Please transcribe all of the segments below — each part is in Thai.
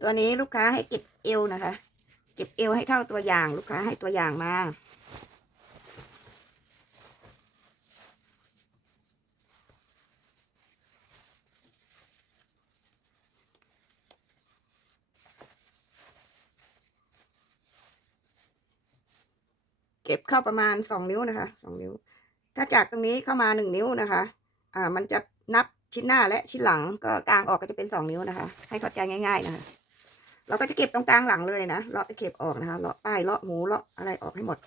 ตัวนี้ลูกค้าให้เก็บเอวนะคะ เก็บเอวให้เท่าตัวอย่างลูกค้าให้ตัวอย่างมาเก็บเข้าประมาณสองนิ้วนะคะสองนิ้ว ถ้าจากตรงนี้เข้ามาหนึ่งนิ้วนะคะ อ่า มันจะนับชิ้นหน้าและชิ้นหลังก็กลางออกก็จะเป็นสองนิ้วนะคะ ให้เข้าใจง่าย ๆ นะคะ เราก็จะเก็บตรงกลางหลังเลยนะเลาะไปเก็บออกนะคะเลาะป้ายเลาะหมูเลาะอะไรออกให้หมด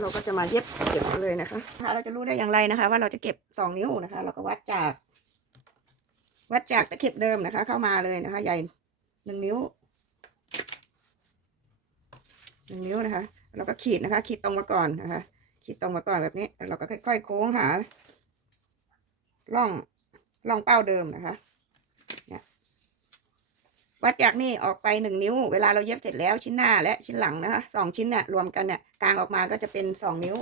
เราก็จะมาเย็บเก็บเอาเลยนะคะเราจะรู้ได้อย่างไรนะคะ ว่าเราจะเก็บสองนิ้วนะคะ เราก็วัดจาก วัดจากตะเข็บเดิมนะคะ เข้ามาเลยนะคะ ใหญ่หนึ่งนิ้วหนึ่งนิ้วนะคะ เราก็ขีดนะคะ ขีดตรงมาก่อนนะคะ ขีดตรงมาก่อนแบบนี้เราก็ค่อยๆโค้งหาร่องร่องเป้าเดิมนะคะ วัดจากนี่ออกไปหนึ่งนิ้ว เวลาเราเย็บเสร็จแล้วชิ้นหน้าและชิ้นหลังนะคะสองชิ้นเนี่ยรวมกันเนี่ยกลางออกมาก็จะเป็นสองนิ้ว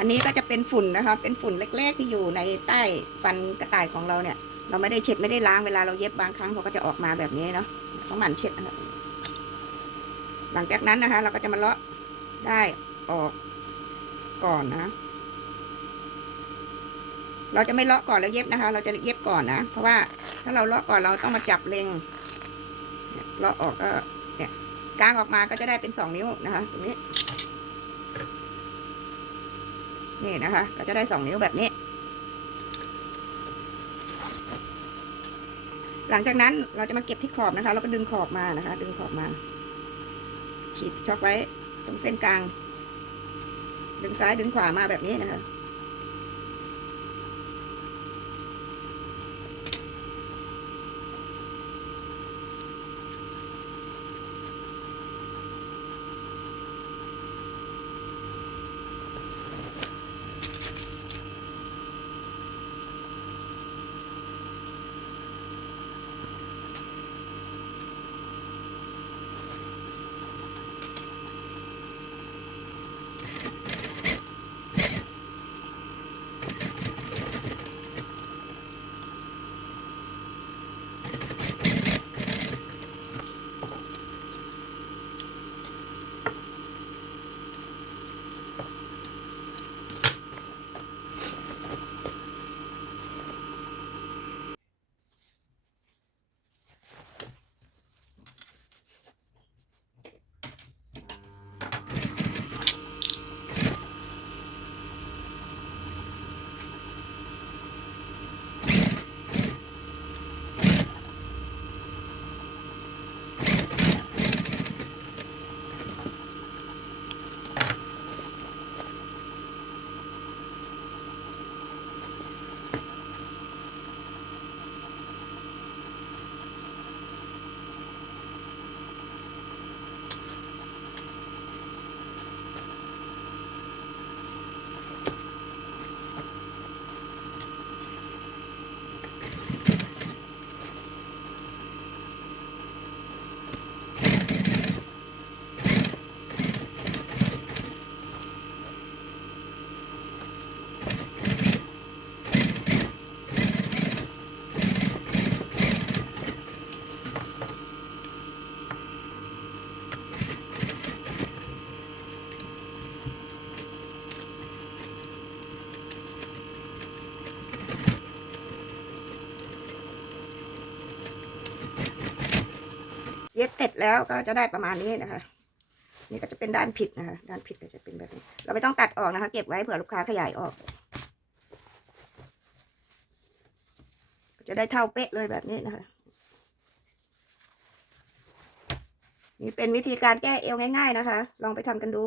อันนี้ก็จะเป็นฝุ่นนะคะ เป็นฝุ่นเล็ก ๆ ที่อยู่ในใต้ฟันกระต่ายของเราเนี่ย เราไม่ได้เช็ดไม่ได้ล้างเวลาเราเย็บบางครั้งเขาก็จะออกมาแบบนี้เนาะต้องหมั่นเช็ดนะคะหลังจากนั้นนะคะ เราก็จะมาเลาะได้ออกก่อนนะ เราจะไม่เลาะก่อนแล้วเย็บนะคะ เราจะเย็บก่อนนะ เพราะว่าถ้าเราเลาะก่อนเราต้องมาจับเล็งเลาะออกก็เนี่ยกลางออกมาก็จะได้เป็นสองนิ้วนะคะ ตรงนี้ นี่นะคะ ก็จะได้สองนิ้วแบบนี้ หลังจากนั้นเราจะมาเก็บที่ขอบนะคะเราก็ดึงขอบมานะคะ ดึงขอบมา ขีดช็อกไว้ตรงเส้นกลาง ดึงซ้ายดึงขวามาแบบนี้นะคะ ย็บเสร็จแล้วก็จะได้ประมาณนี้นะคะ นี่ก็จะเป็นด้านผิดนะคะ ด้านผิดก็จะเป็นแบบนี้ เราไม่ต้องตัดออกนะคะ เก็บไว้เผื่อลูกค้าขยายออก จะได้เท่าเป๊ะเลยแบบนี้นะคะ นี่เป็นวิธีการแก้เอวง่าย ๆ นะคะ ลองไปทำกันดู